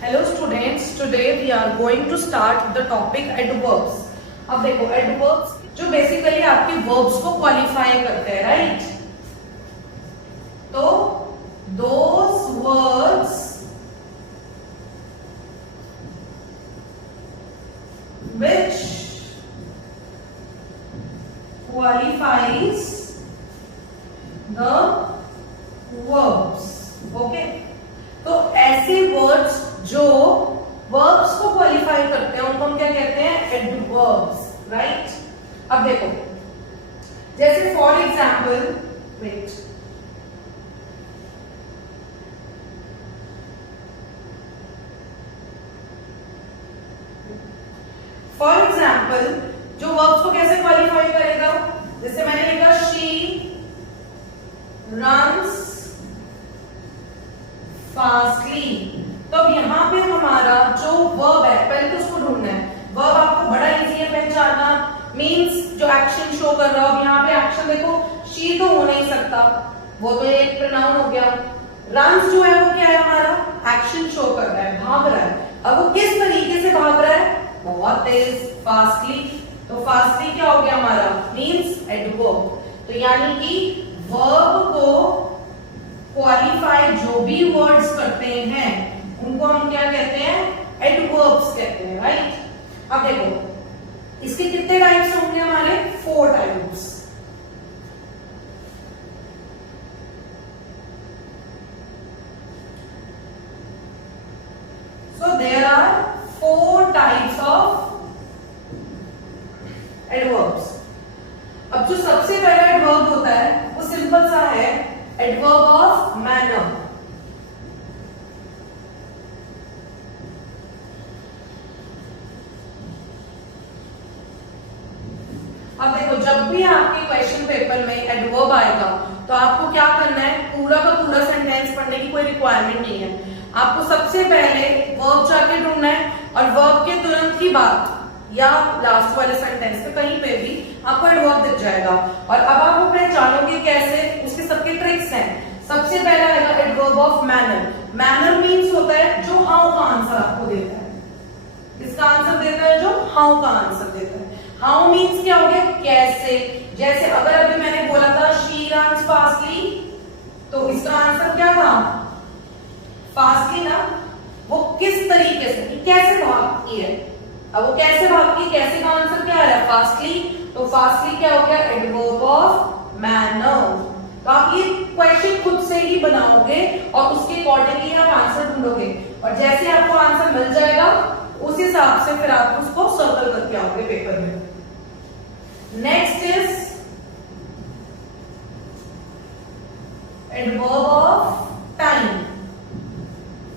Hello students, today we are going to start the topic adverbs. अब देखो adverbs जो basically आपके verbs को क्वालिफाई करते हैं, राइट? तो those words which qualifies the verbs, okay? तो ऐसे वर्ड्स जो वर्ब्स को क्वालिफाई करते हैं उनको हम क्या कहते हैं? Adverbs, right? अब देखो, जैसे for example, wait, for example जो वर्ब्स को कैसे क्वालिफाई करेगा? जैसे मैंने लिखा शी रन्स फास्टली, तो अब यहाँ पे हमारा जो वर्ब है पहले तो उसको ढूंढना है. वर्ब आपको बड़ा इजी है पहचानना, मींस जो एक्शन शो कर रहा है. अब यहाँ पे एक्शन देखो, शी तो हो नहीं सकता, वो तो एक प्रोनाउन हो गया. रन्स जो है वो क्या है? हमारा एक्शन शो कर रहा है, भाग रहा है. अब वो किस तरीके से भाग रहा है? बहुत तेज, फास्टली. तो फास्टली क्या हो गया हमारा? Means adverb. तो यानी कि वर्ब को क्वालिफाई जो भी वर्ड्स करते हैं उनको हम क्या कहते हैं? एडवर्ब्स कहते हैं, राइट? अब देखो इसके कितने टाइप्स होंगे हमारे? 4 types. So there are 4 types of adverbs. अब जो सबसे पहला एडवर्ब होता है वो सिंपल सा है, एडवर्ब ऑफ मैनर. अब देखो जब भी आपके क्वेश्चन पेपर में एडवर्ब आएगा तो आपको क्या करना है? पूरा का पूरा सेंटेंस पढ़ने की कोई रिक्वायरमेंट नहीं है. आपको सबसे पहले वर्ब जाके ढूंढना है और वर्ब के तुरंत ही बाद या लास्ट वाले सेंटेंस पे कहीं पे भी आपको एडवर्ब दिख जाएगा. और अब आप वो पहचानोगे कैसे? उसके सबके ट्रिक्स हैं. सबसे पहला है adverb of manner. Manner means होता है जो हाउ का आंसर आपको देता है. इसका आंसर देता है जो हाउ का आंसर देता है. हाउ मीन्स क्या हो गया? कैसे. जैसे अगर अभी मैंने बोला था शी रन्स फास्टली, तो इसका आंसर क्या था? फास्टली ना. वो किस तरीके से, कैसे भागती है. अब वो कैसे भागती, कैसे का आंसर क्या है? फास्टली. तो फास्टली क्या हो गया? Adverb of manner. तो आप ये क्वेश्चन खुद से ही बनाओगे और उसके अकॉर्डिंगली आप आंसर ढूंढोगे और जैसे आपको आंसर मिल जाएगा उस हिसाब से फिर आप उसको सर्कल करके आओगे पेपर में. Next is adverb of time.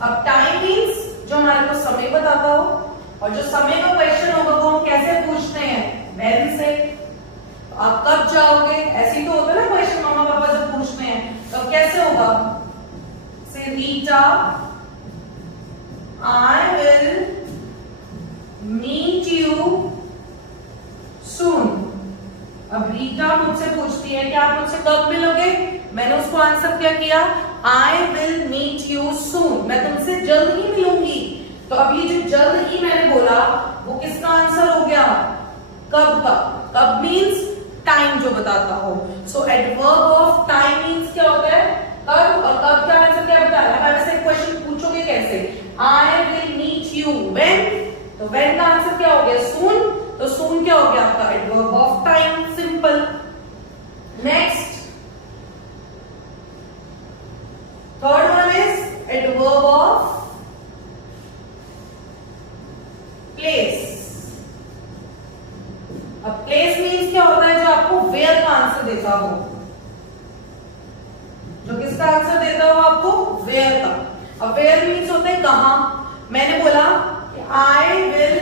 अब टाइम मीन्स जो हमारे को समय बताता हो, और जो समय का क्वेश्चन होगा वो हम कैसे पूछते हैं? वेन से. आप कब जाओगे ऐसे ही तो होता है ना क्वेश्चन, मम्मा पापा जब पूछते हैं तब कैसे होगा? Say Rita I will meet you soon. अब रीटा मुझसे पूछती है कि आप मुझसे कब मिलोगे. मैंने उसको आंसर क्या किया? I will meet you soon. मैं तुमसे जल्द ही मिलूंगी. तो अब ये जो जल्द ही मैंने बोला वो किसका आंसर हो गया? कब का. कब मीन्स टाइम जो बताता हो. सो एडवर्ब ऑफ टाइम मीन्स क्या होता है? कब. और कब का आंसर क्या बता रहा है? वैसे क्वेश्चन पूछोगे कैसे? I will meet you when. तो व्हेन का आंसर क्या हो गया? सून. तो सून क्या हो गया आपका? Adverb of time. Simple. Next third one is adverb of place. अब प्लेस मीन्स क्या होता है? जो आपको वेयर का आंसर देता हो. जो किसका आंसर देता हो आपको? वेयर का. अब वेयर मीन्स होता है कहां. मैंने बोला I will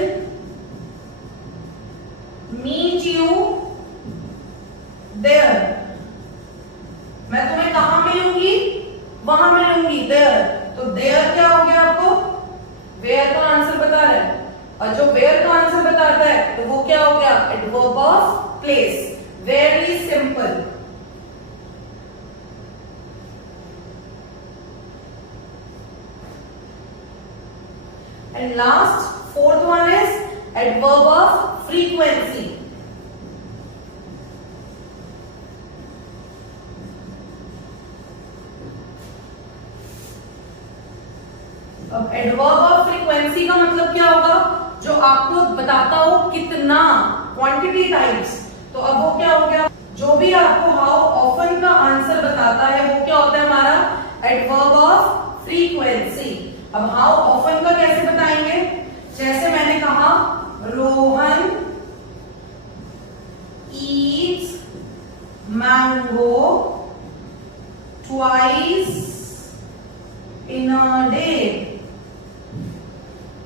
meet you there. मैं तुम्हें कहां मिलूंगी? वहां मिलूंगी. देयर. तो देयर क्या हो गया आपको? वेयर का आंसर बता रहा है. और जो वेयर का आंसर बताता है तो वो क्या हो गया? Adverb of place. Very simple. And last fourth one is adverb of frequency. अब एडवर्ब ऑफ फ्रीक्वेंसी का मतलब क्या होगा, जो आपको बताता हो कितना, क्वांटिटी टाइप्स। तो अब वो क्या हो गया, जो भी आपको हाउ ऑफन का आंसर बताता है वो क्या होता है हमारा एडवर्ब ऑफ फ्रीक्वेंसी। अब हाउ ऑफन का कैसे बताएंगे, जैसे मैंने कहा Rohan Yeats mango twice in a day.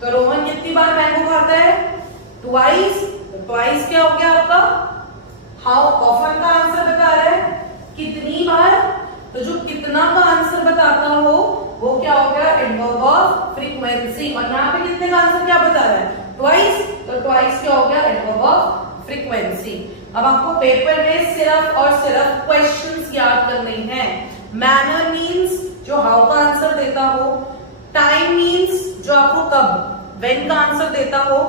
तो रोहन कितनी बार मैंगो खाता है, ट्वाइस। तो ट्वाइस क्या हो गया आपका हाउ ऑफन का आंसर बता रहा है, कितनी बार। तो जो कितना का आंसर बताता हो वो क्या हो गया एडवर्ब ऑफ फ्रीक्वेंसी। और यहाँ पे कितने का आंसर क्या बता रहा है, ट्वाइस। तो ट्वाइस क्या हो गया एडवर्ब ऑफ फ्रीक्वेंसी। अब आपको पेपर में सिर्फ और सिर्फ क्वेश्चंस याद करने हैं। मैनर मीन्स जो हाउ का आंसर देता हो, टाइम मीन्स जो आपको कब व्हेन का आंसर देता हो,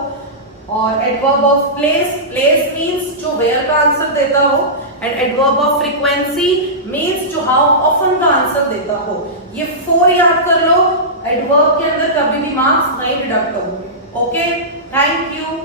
और adverb of place, place means जो वेयर का आंसर देता हो, and adverb of frequency means जो हाउ ऑफन का आंसर देता हो। ये 4 याद कर लो, एडवर्ब के अंदर कभी भी मार्क्स नहीं डिडक्ट होंगे। Okay, thank you.